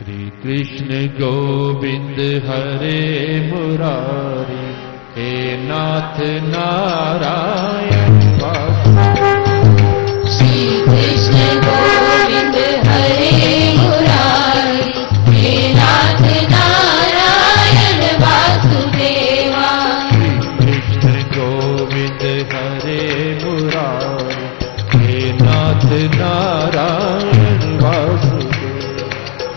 श्री कृष्ण गोविंद हरे मुरारी, हे नाथ नारायण वासुदेव। श्री कृष्ण गोविंद हरे मुरारी, हे नाथ नारायण वासुदेवा। श्री कृष्ण गोविंद हरे मुरारी, हे नाथ नारायण वासुदेव।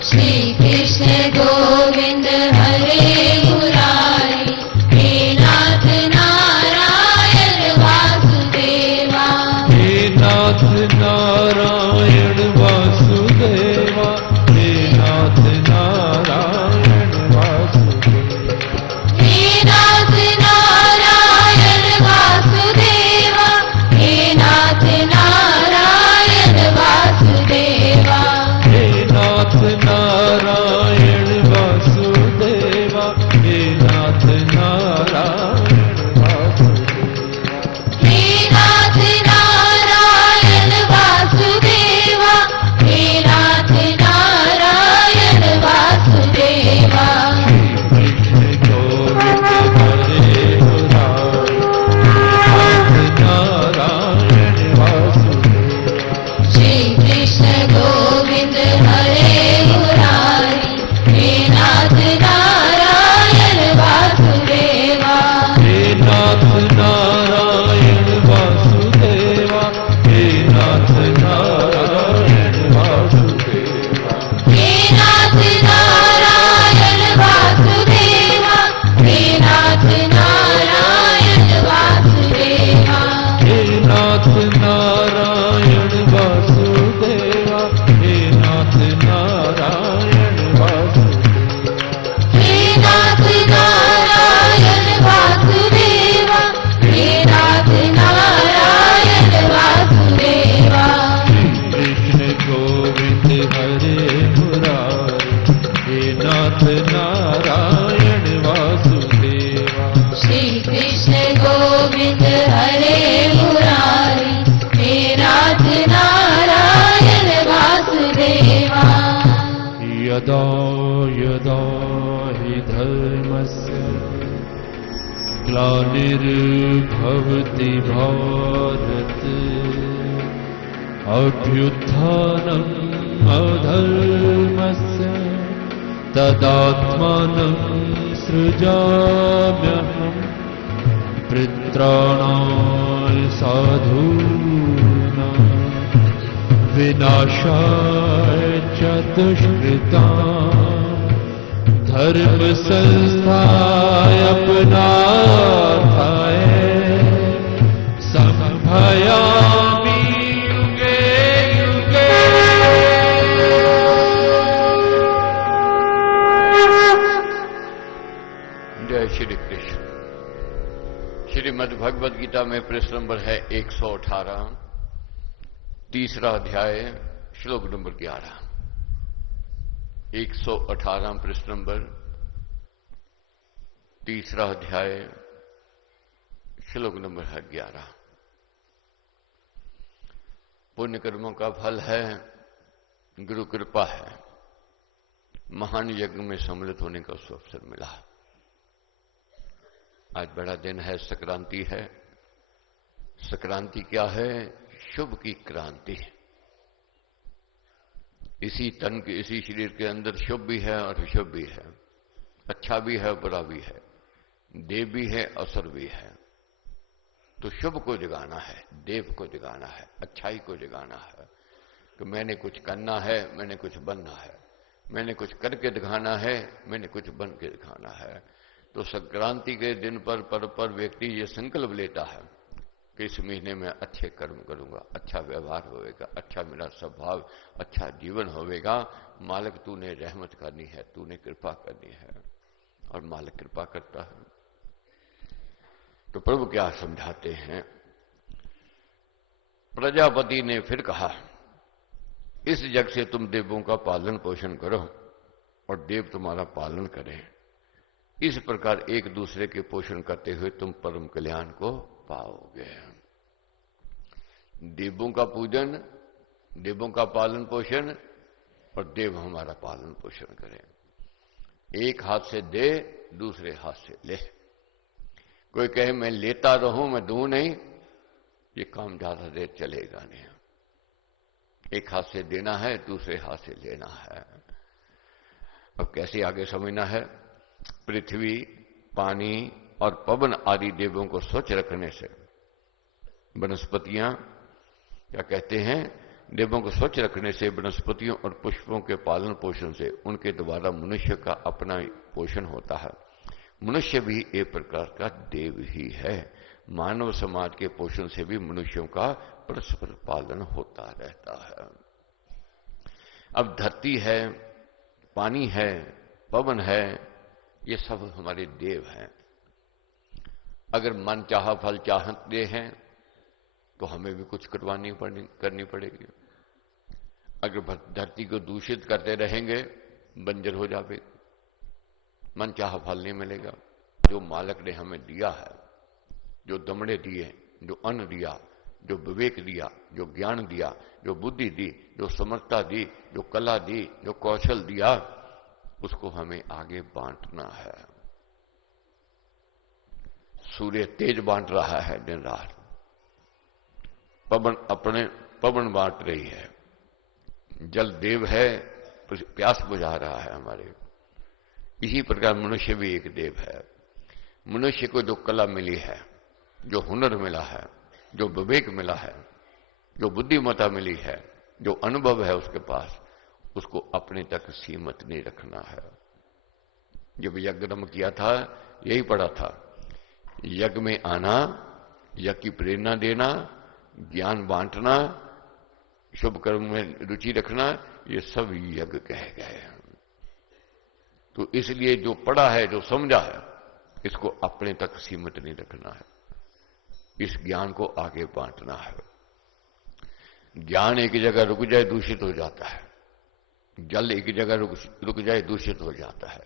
श्री कृष्ण गोविंद हरे मुरारी, हे नाथ नारायण वासुदेवा। हे नाथ नारायण वासुदेवा, हे नाथ नारायण वासुदेवा। हे नाथ नारायण वासुदेवा, हे नाथ नारायण वासुदेवा। हे नाथ नारायण वासुदेवा, हे नाथ नारायण वासुदेवा। हे नाथ नारायण वासुदेवा, हे नाथ नारायण वासुदेवा। कृष्ण गोविंद हरे मुरारी, नाथ नारायण वासुदेवा। श्री कृष्ण गोविंद हरे मुरारी, हे नाथ नारायण वासुदेवा। हे नाथ नारायण वासुदेवा, हे नाथ नारायण वासुदेवा। हे नाथ नारायण वासुदेवा, हे नाथ नारायण वासुदेवा। हे नाथ नारायण वासुदेवा, हे नाथ नारायण वासुदेवा। हे नाथ नारायण वासुदेवा, हे नाथ नारायण वासुदेवा। कृष्ण गोविंद हरे मुरारी, हे नाथ नारायण वासुदेवा। श्री कृष्ण गोविंद हरे मुरारी, हे नाथ नारायण वासुदेवा। यदा यदा हि धर्मस्य ग्लानिर्भवति भारत, अभ्युत्थानम् अधर्मस्य तदात्मानं सृजाम्यहम्। परित्राणाय साधूनां, विनाशाय च दुष्कृतां, धर्म संस्थापनार्थाय संभयामि युगे युगे। जय श्री कृष्ण। श्रीमद् भगवद गीता में प्रश्न नंबर है 118, तीसरा अध्याय, श्लोक नंबर 11। 118 प्रश्न नंबर, तीसरा अध्याय, श्लोक नंबर है 11। पुण्य कर्मों का फल है, गुरु कृपा है, महान यज्ञ में सम्मिलित होने का अवसर मिला। आज बड़ा दिन है, संक्रांति है। संक्रांति क्या है? शुभ की क्रांति। इसी तन के, इसी शरीर के अंदर शुभ भी है और अशुभ भी है, अच्छा भी है बुरा भी है, देव भी है असुर भी है। तो शुभ को जगाना है, देव को जगाना है, अच्छाई को जगाना है कि मैंने कुछ करना है, मैंने कुछ बनना है, मैंने कुछ करके दिखाना है, मैंने कुछ बन के दिखाना है। तो संक्रांति के दिन पर पर्व पर व्यक्ति ये संकल्प लेता है कि इस महीने में अच्छे कर्म करूंगा, अच्छा व्यवहार होएगा, अच्छा मेरा स्वभाव, अच्छा जीवन होवेगा। मालिक तूने रहमत करनी है, तूने कृपा करनी है, और मालिक कृपा करता है। तो प्रभु क्या समझाते हैं? प्रजापति ने फिर कहा, इस जग से तुम देवों का पालन पोषण करो और देव तुम्हारा पालन करें। इस प्रकार एक दूसरे के पोषण करते हुए तुम परम कल्याण को पाओगे। देवों का पूजन, देवों का पालन पोषण और देव हमारा पालन पोषण करें। एक हाथ से दे, दूसरे हाथ से ले। कोई कहे मैं लेता रहूं, मैं दूं नहीं, ये काम ज्यादा देर चलेगा नहीं। एक हाथ से देना है, दूसरे हाथ से लेना है। अब कैसे आगे समझना है? पृथ्वी, पानी और पवन आदि देवों को स्वच्छ रखने से, वनस्पतियां क्या कहते हैं, देवों को स्वच्छ रखने से, वनस्पतियों और पुष्पों के पालन पोषण से उनके द्वारा मनुष्य का अपना पोषण होता है। मनुष्य भी एक प्रकार का देव ही है। मानव समाज के पोषण से भी मनुष्यों का परस्पर पालन होता रहता है। अब धरती है, पानी है, पवन है, ये सब हमारे देव हैं। अगर मन चाहा फल चाहते हैं तो हमें भी कुछ करनी पड़ेगी। अगर धरती को दूषित करते रहेंगे, बंजर हो जाएगी, मन चाहा फल नहीं मिलेगा। जो मालिक ने हमें दिया है, जो दमड़े दिए, जो अन्न दिया, जो विवेक दिया, जो ज्ञान दिया, जो बुद्धि दी, जो समर्थता दी, जो कला दी, जो कौशल दिया, उसको हमें आगे बांटना है। सूर्य तेज बांट रहा है दिन रात, पवन बांट रही है, जल देव है, प्यास बुझा रहा है हमारे। इसी प्रकार मनुष्य भी एक देव है। मनुष्य को जो कला मिली है, जो हुनर मिला है, जो विवेक मिला है, जो बुद्धिमत्ता मिली है, जो अनुभव है उसके पास, उसको अपने तक सीमित नहीं रखना है। जब यज्ञ किया था, यही पढ़ा था, यज्ञ में आना, यज्ञ की प्रेरणा देना, ज्ञान बांटना, शुभ कर्म में रुचि रखना, ये सब यज्ञ कहे गए हैं। तो इसलिए जो पढ़ा है, जो समझा है, इसको अपने तक सीमित नहीं रखना है, इस ज्ञान को आगे बांटना है। ज्ञान एक जगह रुक जाए दूषित हो जाता है, जल एक जगह रुक जाए दूषित हो जाता है,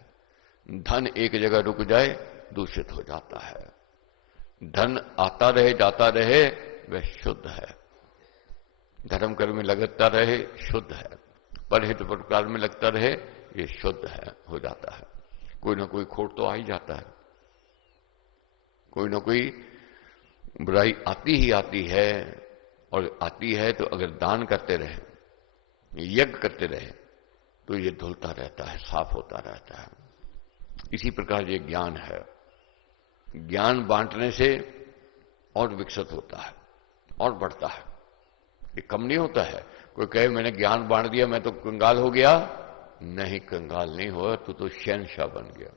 धन एक जगह रुक जाए दूषित हो जाता है। धन आता रहे जाता रहे वह शुद्ध है, धर्म कर्म में लगता रहे शुद्ध है, परहित परोपकार में लगता रहे ये शुद्ध है, हो जाता है। कोई ना कोई खोट तो आ ही जाता है, कोई ना कोई बुराई आती ही आती है, और आती है तो अगर दान करते रहे, यज्ञ करते रहे, तो ये धुलता रहता है, साफ होता रहता है। इसी प्रकार ये ज्ञान है, ज्ञान बांटने से और विकसित होता है और बढ़ता है, ये कम नहीं होता है। कोई कहे मैंने ज्ञान बांट दिया मैं तो कंगाल हो गया, नहीं, कंगाल नहीं हुआ, तू तो शहनशाह बन गया।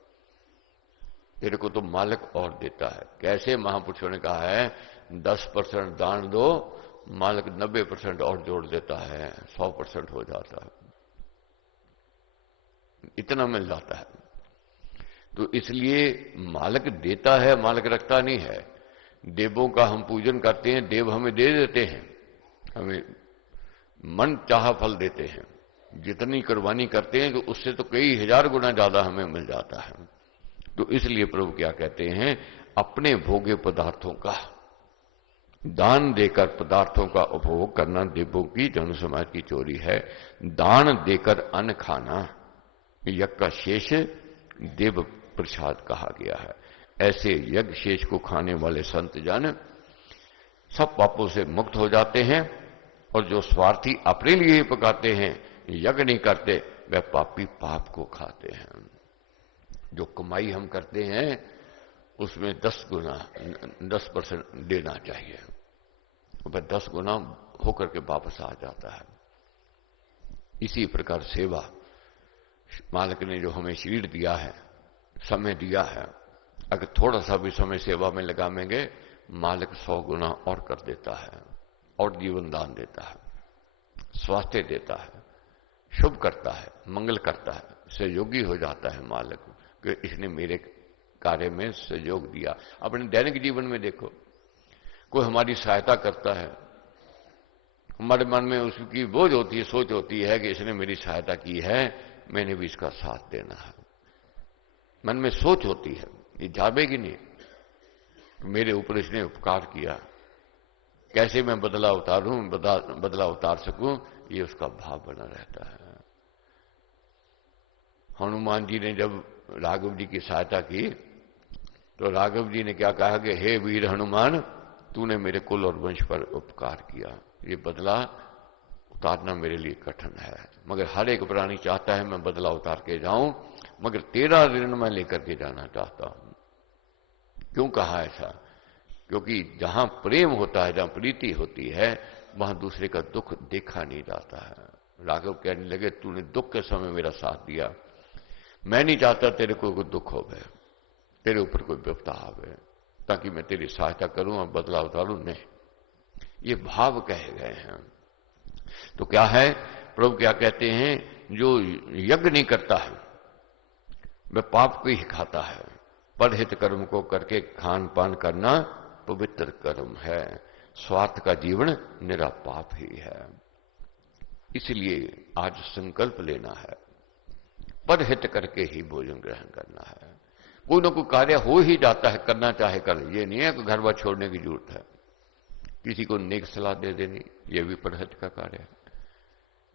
तेरे को तो मालिक और देता है। कैसे? महापुरुषों ने कहा है 10% दान दो, मालिक 90% और जोड़ देता है, 100% हो जाता है, इतना मिल जाता है। तो इसलिए मालिक देता है, मालिक रखता नहीं है। देवों का हम पूजन करते हैं, देव हमें दे देते हैं, हमें मन चाहा फल देते हैं। जितनी कुर्बानी करते हैं तो उससे तो कई हजार गुना ज्यादा हमें मिल जाता है। तो इसलिए प्रभु क्या कहते हैं, अपने भोगे पदार्थों का दान देकर पदार्थों का उपभोग करना देवों की जन समाज की चोरी है। दान देकर अन्न खाना यज्ञ का शेष देव प्रसाद कहा गया है। ऐसे यज्ञ शेष को खाने वाले संत जन सब पापों से मुक्त हो जाते हैं, और जो स्वार्थी अपने लिए ही पकाते हैं, यज्ञ नहीं करते, वह पापी पाप को खाते हैं। जो कमाई हम करते हैं उसमें 10% देना चाहिए, वह 10 गुना होकर के वापस आ जाता है। इसी प्रकार सेवा, मालिक ने जो हमें शरीर दिया है, समय दिया है, अगर थोड़ा सा भी समय सेवा में लगाएंगे, मालिक 100 गुना और कर देता है, और जीवन दान देता है, स्वास्थ्य देता है, शुभ करता है, मंगल करता है, सहयोगी हो जाता है मालिक कि इसने मेरे कार्य में सहयोग दिया। अपने दैनिक जीवन में देखो, कोई हमारी सहायता करता है, हमारे मन में उसकी बोझ होती है, सोच होती है कि इसने मेरी सहायता की है, मैंने भी इसका साथ देना है। मन में सोच होती है, ये जावेगी नहीं, मेरे ऊपर इसने उपकार किया, कैसे मैं बदला उतारूं, बदला उतार सकूं, ये उसका भाव बना रहता है। हनुमान जी ने जब राघव जी की सहायता की तो राघव जी ने क्या कहा कि हे वीर हनुमान, तूने मेरे कुल और वंश पर उपकार किया, ये बदला उतारना मेरे लिए कठिन है, मगर हर एक प्राणी चाहता है मैं बदला उतार के जाऊं, मगर तेरा ऋण मैं लेकर के जाना चाहता हूं। क्यों कहा ऐसा? क्योंकि जहां प्रेम होता है, जहां प्रीति होती है, वहां दूसरे का दुख देखा नहीं जाता है। राघव कहने लगे तूने दुख के समय मेरा साथ दिया, मैं नहीं चाहता तेरे को कोई दुख हो गए, तेरे ऊपर कोई विपदा आवे, ताकि मैं तेरी सहायता करूं और बदला उतारूं। नहीं, ये भाव कहे गए हैं। तो क्या है, प्रभु क्या कहते हैं, जो यज्ञ नहीं करता है वह पाप को ही खाता है, परहित कर्म को करके खान पान करना पवित्र कर्म है, स्वार्थ का जीवन निरा पाप ही है। इसलिए आज संकल्प लेना है, परहित करके ही भोजन ग्रहण करना है। कोई ना कोई कार्य हो ही जाता है, करना चाहे कर, ये नहीं है कि घर बार छोड़ने की जरूरत है। किसी को नेक सलाह दे देनी, ये भी परहित का कार्य है।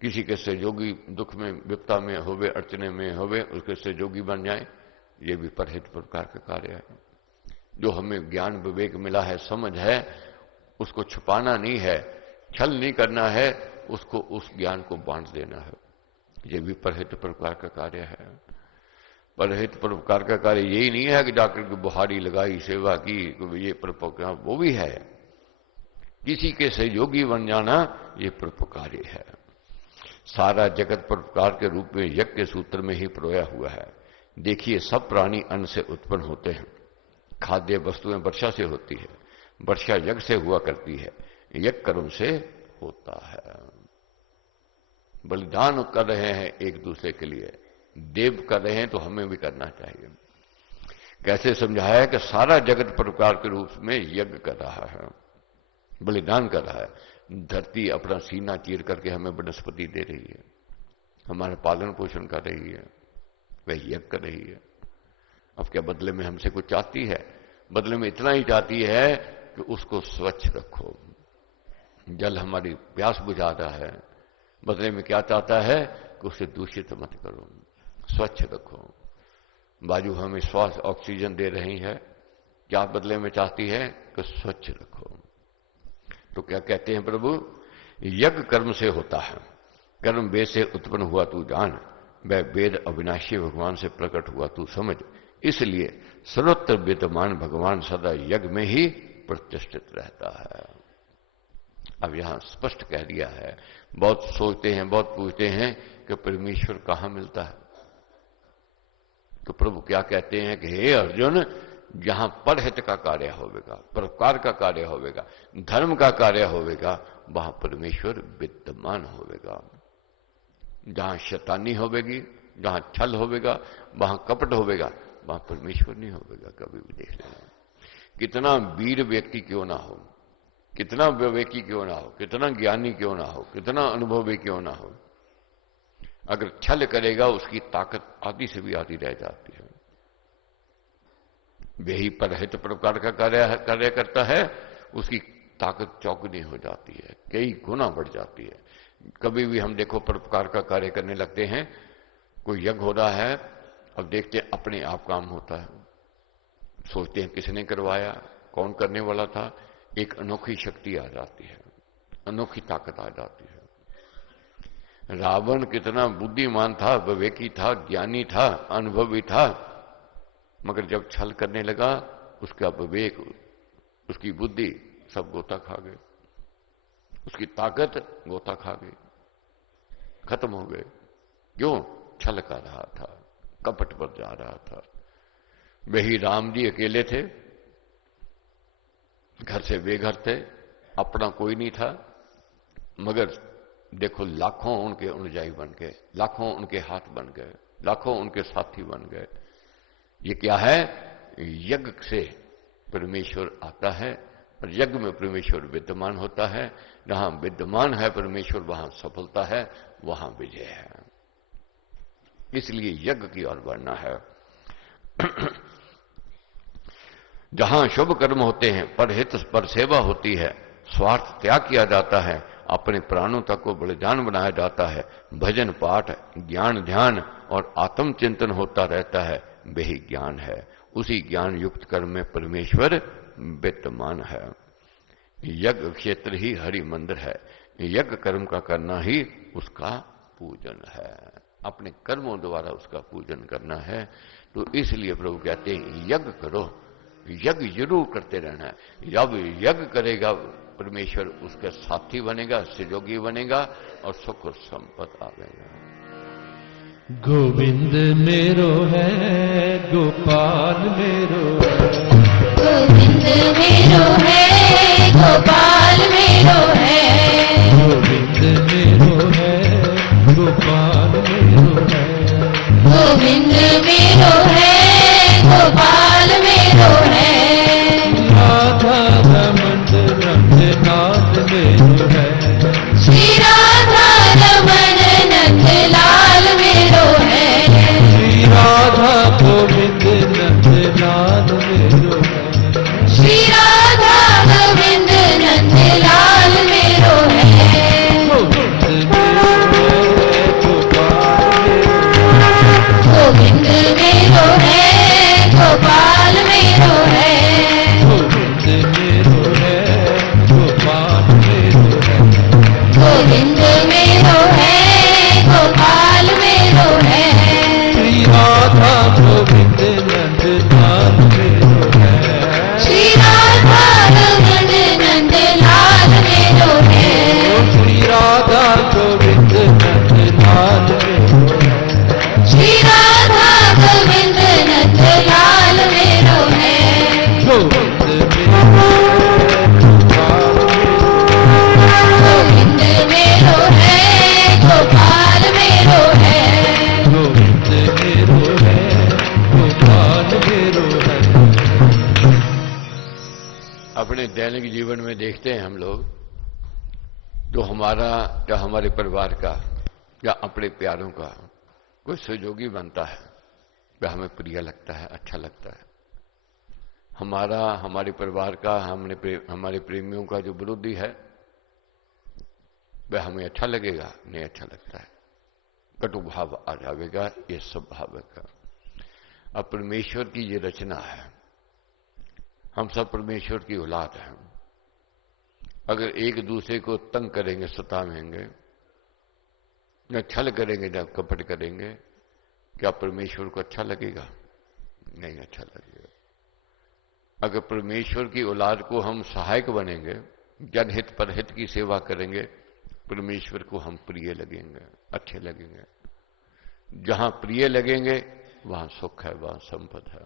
किसी के सहयोगी दुख में, विपदा में होवे, अड़चने में होवे, उसके सहयोगी बन जाए, ये भी परहित प्रकार का कार्य है। जो हमें ज्ञान विवेक मिला है, समझ है, उसको छुपाना नहीं है, छल नहीं करना है, उसको उस ज्ञान को बांट देना है, ये भी परहित प्रकार का कार्य है। परहित प्रकार का कार्य यही नहीं है कि डॉक्टर की बुहारी लगाई, सेवा की, ये परोपकार, वो भी है। किसी के सहयोगी बन जाना ये परोपकारी है। सारा जगत परोपकार के रूप में यज्ञ के सूत्र में ही परोया हुआ है। देखिए, सब प्राणी अन्न से उत्पन्न होते हैं, खाद्य वस्तुएं वर्षा से होती है, वर्षा यज्ञ से हुआ करती है, यज्ञ कर्म से होता है। बलिदान कर रहे हैं एक दूसरे के लिए, देव कर रहे हैं तो हमें भी करना चाहिए। कैसे समझाया है कि सारा जगत परोपकार के रूप में यज्ञ कर रहा है, बलिदान कर रहा है। धरती अपना सीना चीर करके हमें वनस्पति दे रही है, हमारा पालन पोषण कर रही है, वह यज्ञ कर रही है। अब क्या बदले में हमसे कुछ चाहती है? बदले में इतना ही चाहती है कि उसको स्वच्छ रखो। जल हमारी प्यास बुझा रहा है, बदले में क्या चाहता है कि उसे दूषित मत करो, स्वच्छ रखो। वायु हमें श्वास ऑक्सीजन दे रही है, क्या बदले में चाहती है कि स्वच्छ रखो। तो क्या कहते हैं प्रभु, यज्ञ कर्म से होता है, कर्म वेद से उत्पन्न हुआ तू जान, वह वेद अविनाशी भगवान से प्रकट हुआ तू समझ। इसलिए सर्वत्र विद्यमान भगवान सदा यज्ञ में ही प्रतिष्ठित रहता है। अब यहां स्पष्ट कह दिया है। बहुत सोचते हैं, बहुत पूछते हैं कि परमेश्वर कहां मिलता है। तो प्रभु क्या कहते हैं कि हे अर्जुन, जहां परहित का कार्य होवेगा, परोपकार का कार्य होवेगा, धर्म का कार्य होवेगा, वहां परमेश्वर विद्यमान होवेगा। जहां शैतानी होवेगी, जहां छल होवेगा, वहां कपट होवेगा, वहां परमेश्वर नहीं होवेगा। कभी भी देख लेना, कितना वीर व्यक्ति क्यों ना हो, कितना विवेकी क्यों ना हो, कितना ज्ञानी क्यों ना हो, कितना अनुभवी क्यों ना हो, अगर छल करेगा उसकी ताकत आधी से भी आधी रह जाती है। वही परहित प्रकार का कार्य करता है, उसकी ताकत चौगुनी हो जाती है, कई गुना बढ़ जाती है। कभी भी हम देखो परोपकार का कार्य करने लगते हैं, कोई यज्ञ हो रहा है, अब देखते हैं अपने आप काम होता है, सोचते हैं किसने करवाया, कौन करने वाला था, एक अनोखी शक्ति आ जाती है, अनोखी ताकत आ जाती है। रावण कितना बुद्धिमान था, विवेकी था, ज्ञानी था, अनुभवी था, मगर जब छल करने लगा, उसका विवेक, उसकी बुद्धि सब गोता खा गए, उसकी ताकत गोता खा गई, खत्म हो गए। क्यों? छल कर रहा था, कपट पर जा रहा था। वही राम जी अकेले थे, घर से बेघर थे, अपना कोई नहीं था, मगर देखो लाखों उनके अनुयायी बन गए, लाखों उनके हाथ बन गए, लाखों उनके साथी बन गए। ये क्या है? यज्ञ से परमेश्वर आता है, और यज्ञ में परमेश्वर विद्यमान होता है। जहां विद्यमान है परमेश्वर, वहां सफलता है, वहां विजय है। इसलिए यज्ञ की ओर बढ़ना है। जहां शुभ कर्म होते हैं, परहित पर सेवा होती है, स्वार्थ त्याग किया जाता है, अपने प्राणों तक को बलिदान बनाया जाता है। भजन पाठ, ज्ञान ध्यान और आत्मचिंतन होता रहता है, वही ज्ञान है। उसी ज्ञान युक्त कर्म में परमेश्वर विद्यमान है। यज्ञ क्षेत्र ही हरि मंदिर है। यज्ञ कर्म का करना ही उसका पूजन है। अपने कर्मों द्वारा उसका पूजन करना है। तो इसलिए प्रभु कहते हैं यज्ञ करो, यज्ञ जरूर करते रहना है। जब यज्ञ करेगा परमेश्वर उसका साथी बनेगा, सहयोगी बनेगा और सुख और संपत्ति आवेगा। गोविंद मेरो है, गोपाल मेरो है। गोविंद मेरो है, गोपाल मेरो है। गोविंद मेरो है, गोपाल मेरो है। गोविंद मेरो है, गोपाल मेरो है। राधा रमन रंगनाथ मेरो है। श्री राधा रमन नंदलाल मेरो है। श्री राधा गोविंद नंदलाल मेरो है। श्री राधा गोविंद नंदलाल मेरो है। गोविंद मेरो है, गोपाल मेरो है। गोविंद मेरो है, गोपाल मेरो है। गोविंद मेरो है, गोपाल मेरो है। गोविंद मेरो है, गोपाल मेरो है। श्री राधा गोविंद नंदलाल मेरो है। श्री राधा गोविंद नंदलाल मेरो है। श्री राधा गोविंद नंदलाल मेरो है। श्री राधा गोविंद नंदलाल मेरो है। गोविंद मेरो है, गोपाल मेरो है। गोविंद मेरो है, गोपाल गोविंद मेरो है, गोपाल मेरो है। मेरो है। अपने दैनिक जीवन में देखते हैं हम लोग, तो हमारा या हमारे परिवार का या अपने प्यारों का कोई सहयोगी बनता है, वह हमें प्रिय लगता है, अच्छा लगता है। हमारे परिवार का, हमारे प्रेमियों का जो विरोधी है वह हमें अच्छा लगेगा, नहीं अच्छा लगता है, कटु भाव आ जाएगा, ये सब भाव का। अब परमेश्वर की ये रचना है, हम सब परमेश्वर की औलाद हैं। अगर एक दूसरे को तंग करेंगे, सतावेंगे, या छल करेंगे, या कपट करेंगे, क्या परमेश्वर को अच्छा लगेगा? नहीं अच्छा लगेगा। अगर परमेश्वर की औलाद को हम सहायक बनेंगे, जनहित परहित की सेवा करेंगे, परमेश्वर को हम प्रिय लगेंगे, अच्छे लगेंगे। जहां प्रिय लगेंगे वहां सुख है, वहां संपद है।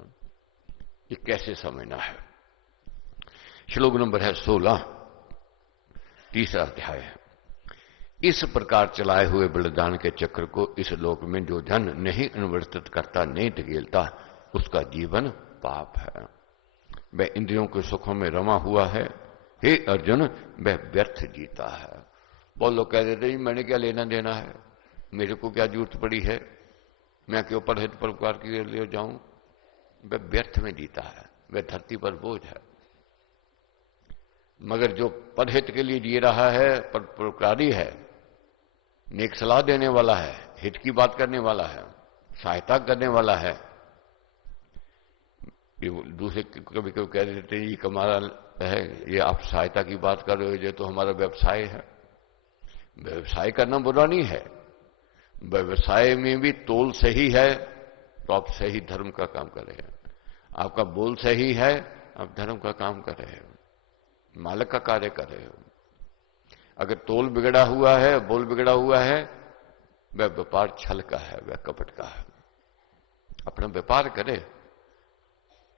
ये कैसे समझना है? श्लोक नंबर है 16, तीसरा अध्याय है। इस प्रकार चलाए हुए बलिदान के चक्र को इस लोक में जो जन नहीं अनुवर्तित करता, नहीं धकेलता, उसका जीवन पाप है। वह इंद्रियों के सुखों में रमा हुआ है। हे अर्जुन, वह व्यर्थ जीता है। बहुत लोग कह देते हैं मैंने क्या लेना देना है, मेरे को क्या जरूरत पड़ी है, मैं क्यों परहित परोपकार के लिए जाऊं। वह व्यर्थ में जीता है, वह धरती पर बोझ है। मगर जो परहित के लिए जी रहा है, परोपकारी है, नेक सलाह देने वाला है, हित की बात करने वाला है, सहायता करने वाला है। ये दूसरे कभी कभी कह देते हैं ये हमारा है, ये आप सहायता की बात कर रहे हो, ये तो हमारा व्यवसाय है। व्यवसाय करना बुरा नहीं है, व्यवसाय में भी तोल सही है तो आप सही धर्म का काम कर रहे हैं। आपका बोल सही है, आप धर्म का काम कर रहे हो, मालिक का कार्य कर रहे हो। अगर तोल बिगड़ा हुआ है, बोल बिगड़ा हुआ है, वह व्यापार छल का है, वह कपट का है। अपना व्यापार करे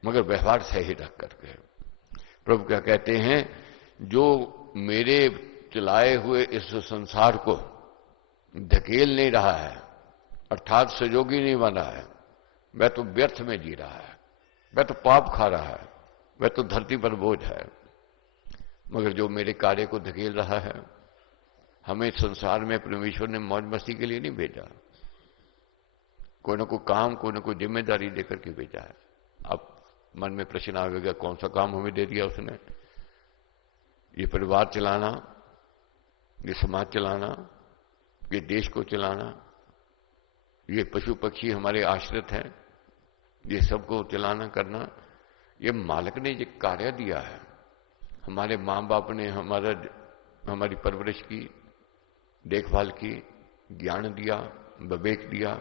मगर व्यवहार सही रख करके। प्रभु क्या कहते हैं, जो मेरे चलाए हुए इस संसार को धकेल नहीं रहा है, अर्थात सहयोगी नहीं बन रहा है, वह तो व्यर्थ में जी रहा है, वह तो पाप खा रहा है, वह तो धरती पर बोझ है। मगर जो मेरे कार्य को धकेल रहा है, हमें संसार में परमेश्वर ने मौज मस्ती के लिए नहीं भेजा, कोई ना कोई काम, कोई ना कोई जिम्मेदारी देकर के भेजा है। अब मन में प्रश्न आएगा, कौन सा काम हमें दे दिया उसने? ये परिवार चलाना, ये समाज चलाना, ये देश को चलाना, ये पशु पक्षी हमारे आश्रित हैं, ये सबको चलाना करना, ये मालिक ने ये कार्य दिया है। हमारे माँ बाप ने हमारी परवरिश की, देखभाल की, ज्ञान दिया, विवेक दिया,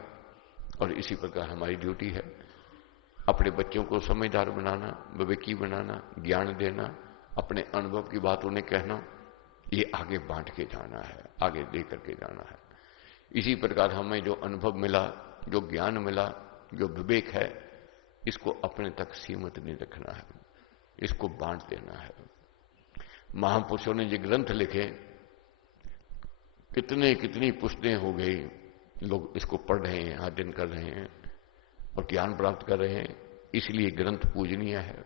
और इसी प्रकार हमारी ड्यूटी है अपने बच्चों को समझदार बनाना, विवेकी बनाना, ज्ञान देना, अपने अनुभव की बात उन्हें कहना, ये आगे बांट के जाना है, आगे दे करके जाना है। इसी प्रकार हमें जो अनुभव मिला, जो ज्ञान मिला, जो विवेक है, इसको अपने तक सीमित नहीं रखना है, इसको बांट देना है। महापुरुषों ने जो ग्रंथ लिखे, कितनी पुस्तकें हो गई, लोग इसको पढ़ रहे हैं, अध्ययन कर रहे हैं और ज्ञान प्राप्त कर रहे हैं, इसलिए ग्रंथ पूजनीय है।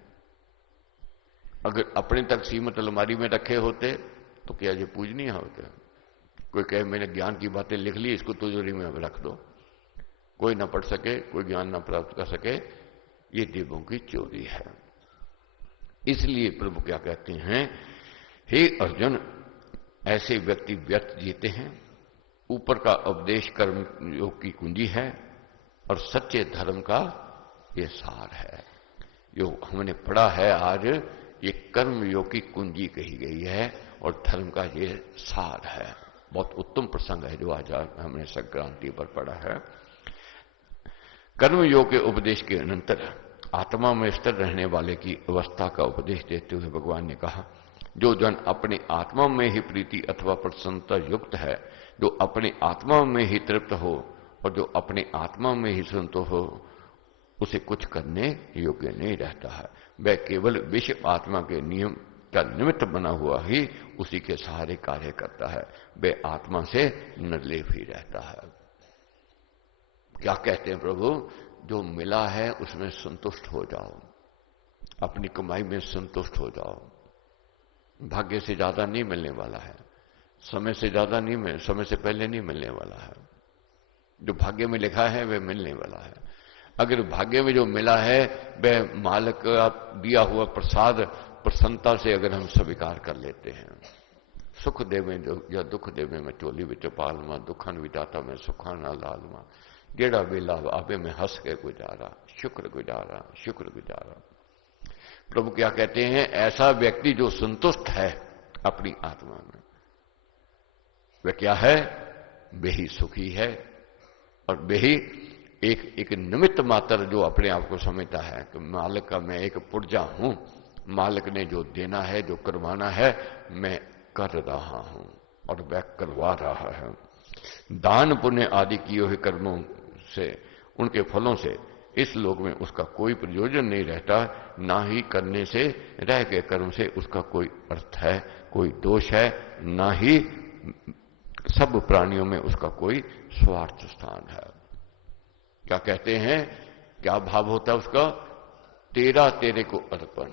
अगर अपने तक सीमित अलमारी में रखे होते तो क्या ये पूजनीय होते? कोई कहे मैंने ज्ञान की बातें लिख ली, इसको तिजोरी में रख दो, कोई ना पढ़ सके, कोई ज्ञान ना प्राप्त कर सके, ये देवों की चोरी है। इसलिए प्रभु क्या कहते हैं, हे अर्जुन, ऐसे व्यक्ति व्यर्थ जीते हैं। ऊपर का उपदेश कर्म योग की कुंजी है और सच्चे धर्म का ये सार है। जो हमने पढ़ा है आज, ये कर्म योग की कुंजी कही गई है और धर्म का ये सार है। बहुत उत्तम प्रसंग है जो आज हमने संक्रांति पर पढ़ा है। कर्म योग के उपदेश के अनंतर आत्मा में स्थिर रहने वाले की अवस्था का उपदेश देते हुए भगवान ने कहा, जो जन अपने आत्मा में ही प्रीति अथवा प्रसन्नता युक्त है, जो अपने आत्मा में ही तृप्त हो और जो अपने आत्मा में ही संतोष हो, उसे कुछ करने योग्य नहीं रहता है। वह केवल विश्व आत्मा के नियम का निमित्त बना हुआ ही उसी के सहारे कार्य करता है। वह आत्मा से निर्लेप ही रहता है। क्या कहते हैं प्रभु, जो मिला है उसमें संतुष्ट हो जाओ, अपनी कमाई में संतुष्ट हो जाओ। भाग्य से ज्यादा नहीं मिलने वाला है, समय से ज्यादा नहीं समय से पहले नहीं मिलने वाला है। जो भाग्य में लिखा है वह मिलने वाला है। अगर भाग्य में जो मिला है वह मालिक का दिया हुआ प्रसाद प्रसन्नता से अगर हम स्वीकार कर लेते हैं, सुख देवे या दुख देवे में चोली विच पालमा, दुखन विदाता में सुखाना लालमा, जेड़ा बेला आबे में हंस के गुजारा, शुक्र गुजारा, शुक्र गुजारा। प्रभु क्या कहते हैं, ऐसा व्यक्ति जो संतुष्ट है अपनी आत्मा में, वह क्या है, वे ही सुखी है। और वे ही एक निमित्त मात्र जो अपने आप को समझता है कि मालिक का मैं एक पुर्जा हूं, मालिक ने जो देना है, जो करवाना है, मैं कर रहा हूं और वह करवा रहा है। दान पुण्य आदि किए हुए कर्मों से, उनके फलों से इस लोक में उसका कोई प्रयोजन नहीं रहता, ना ही करने से रह के कर्म से उसका कोई अर्थ है, कोई दोष है, ना ही सब प्राणियों में उसका कोई स्वार्थ स्थान है। क्या कहते हैं, क्या भाव होता है उसका, तेरा तेरे को अर्पण।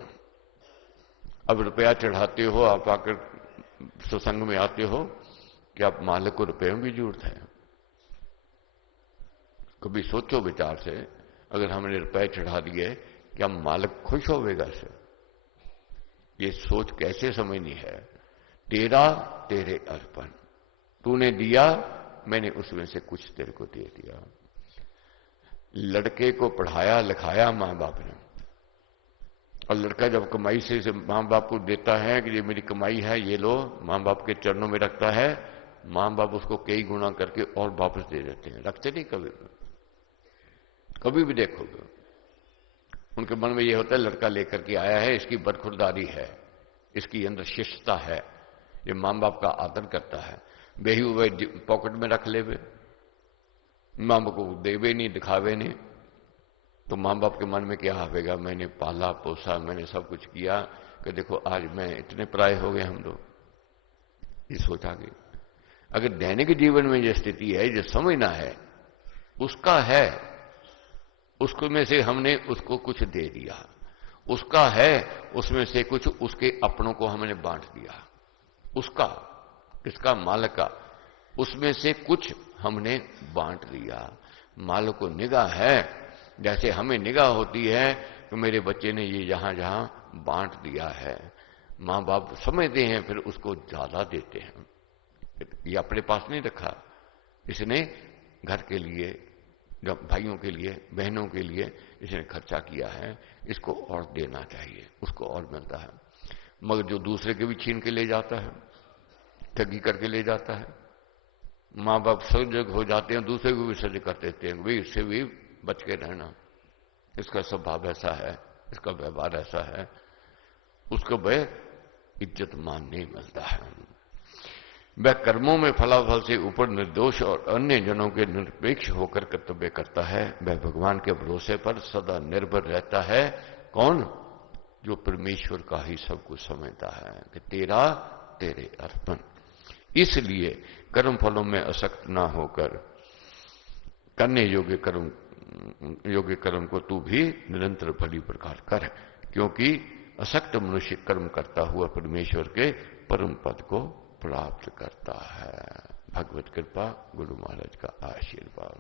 अब रुपया चढ़ाते हो, आप आकर सत्संग में आते हो, क्या आप मालिक को रुपयों की जरूरत है? कभी सोचो विचार से, अगर हमने रुपए चढ़ा दिए, क्या मालिक खुश होगा इससे? ये सोच कैसे समझनी है। तेरा तेरे अर्पण, तूने दिया, मैंने उसमें से कुछ तेरे को दे दिया। लड़के को पढ़ाया लिखाया मां बाप ने, और लड़का जब कमाई से मां बाप को देता है कि ये मेरी कमाई है, ये लो, मां बाप के चरणों में रखता है, मां बाप उसको कई गुना करके और वापस दे देते हैं। रखते नहीं कभी भी देखोगे, उनके मन में ये होता है लड़का लेकर के आया है, इसकी बदखुरदारी है, इसकी अंदर शिष्टता है, ये मां बाप का आदर करता है। बेही हुए पॉकेट में रख ले, मां बाप को देवे नहीं, दिखावे नहीं, तो मां बाप के मन में क्या आवेगा, मैंने पाला पोसा, मैंने सब कुछ किया, कि देखो आज मैं इतने पराये हो गए हम लोग। ये सोचा कि अगर दैनिक जीवन में जो स्थिति है, जो समझना है, उसका है, उसको में से हमने उसको कुछ दे दिया, उसका है, उसमें से कुछ उसके अपनों को हमने बांट दिया, उसका, किसका, मालिक का, उसमें से कुछ हमने बांट दिया। मालिक को निगाह है, जैसे हमें निगाह होती है कि मेरे बच्चे ने ये जहां जहां बांट दिया है, मां बाप समझते हैं, फिर उसको ज्यादा देते हैं। ये अपने पास नहीं रखा, इसने घर के लिए, जब भाइयों के लिए, बहनों के लिए इसने खर्चा किया है, इसको और देना चाहिए, उसको और मिलता है। मगर जो दूसरे के भी छीन के ले जाता है, ठगी करके ले जाता है, माँ बाप सजग हो जाते हैं, दूसरे को भी सजग कर देते हैं, भाई इससे भी बच के रहना, इसका स्वभाव ऐसा है, इसका व्यवहार ऐसा है, उसको वह इज्जत मान नहीं मिलता है। वह कर्मों में फलाफल से ऊपर निर्दोष और अन्य जनों के निरपेक्ष होकर कर्तव्य करता है। वह भगवान के भरोसे पर सदा निर्भर रहता है। कौन? जो परमेश्वर का ही सब कुछ समझता है कि तेरा तेरे अर्पण। इसलिए कर्म फलों में आसक्त ना होकर करने योग्य कर्म को तू भी निरंतर फली प्रकार कर, क्योंकि असक्त मनुष्य कर्म करता हुआ परमेश्वर के परम पद को प्राप्त करता है। भगवत कृपा, गुरु महाराज का आशीर्वाद।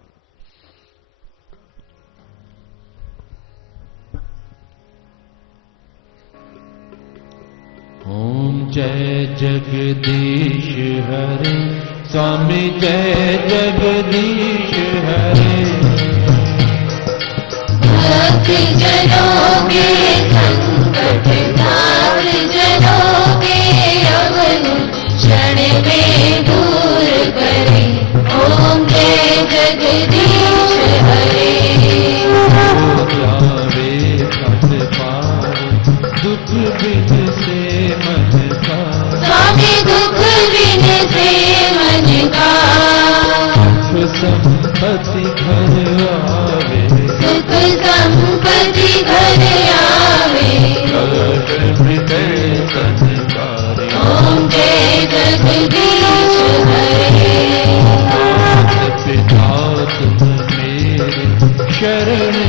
ओम जय जगदीश हरे, स्वामी जय जगदीश हरे। भक्त जनों के संकट नाथ जनों के अवध क्षण में दूर करे। ओम जय जगदीश हरे। जावे पद पार, दुख बिन से मन का। स्वामी दुख बिन से मन का। सुख संपत्ति घर आवे, सुख संपत्ति घर आवे। कष्ट मिटे संसारी। ओम जय जगदीश हरे। मात पिता तुम मेरे शरण